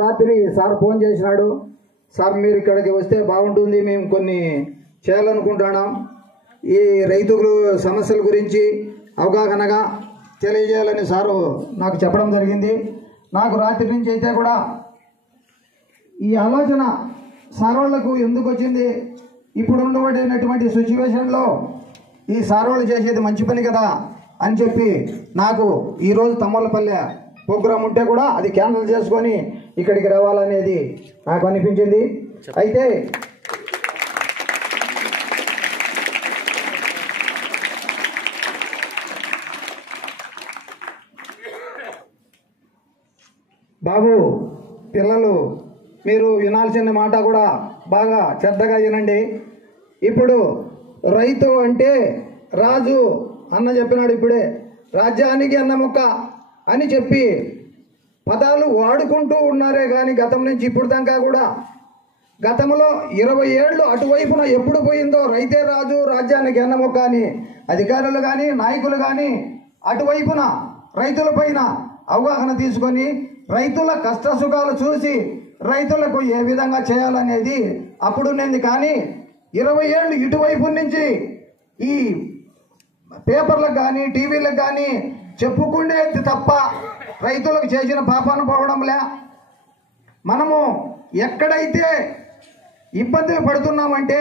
రాత్రి sir phone చేసినాడు, sir మీరు ఇక్కడికి వస్తే బాగుంటుంది, మేము కొన్ని చేయాలనుకుంటున్నాం, ఈ రైతుల సమస్యల గురించి అవగాహనగా తెలియజేయాలని సారు నాకు చెప్పడం జరిగింది. నాకు రాత్రి నుంచి అయితే కూడా ఈ ఆలోచన సార్ వాళ్ళకు ఎందుకు వచ్చింది, ఇప్పుడు ఉండబడినటువంటి సిచ్యువేషన్లో ఈ సార్ వాళ్ళు చేసేది మంచి పని కదా అని చెప్పి నాకు ఈరోజు తమ్మలపల్లె ప్రోగ్రాం ఉంటే కూడా అది క్యాన్సిల్ చేసుకొని ఇక్కడికి రావాలనేది నాకు అనిపించింది. అయితే బాబు పిల్లలు మీరు వినాల్సిన మాట కూడా బాగా శ్రద్ధగా వినండి. ఇప్పుడు రైతు అంటే రాజు అన్న చెప్పినాడు ఇప్పుడే, రాజ్యానికి అన్న ముక్క అని చెప్పి పదాలు వాడుకుంటూ ఉన్నారే కానీ గతం నుంచి ఇప్పుడు దాకా కూడా గతంలో 20 ఏళ్ళు అటువైపున ఎప్పుడు పోయిందో రైతే రాజు రాజ్యానికి అన్న ముక్క అని అధికారులు కానీ నాయకులు కానీ అటువైపున రైతులపైన అవగాహన తీసుకొని రైతుల కష్ట సుఖాలు చూసి రైతులకు ఏ విధంగా చేయాలనేది అప్పుడు నేను కానీ 20 ఏళ్ళు ఇటువైపు నుంచి ఈ పేపర్లకు కానీ టీవీలకు కానీ చెప్పుకునేది తప్ప రైతులకు చేసిన పాపాను పోవడంలే. మనము ఎక్కడైతే ఇబ్బందులు పడుతున్నామంటే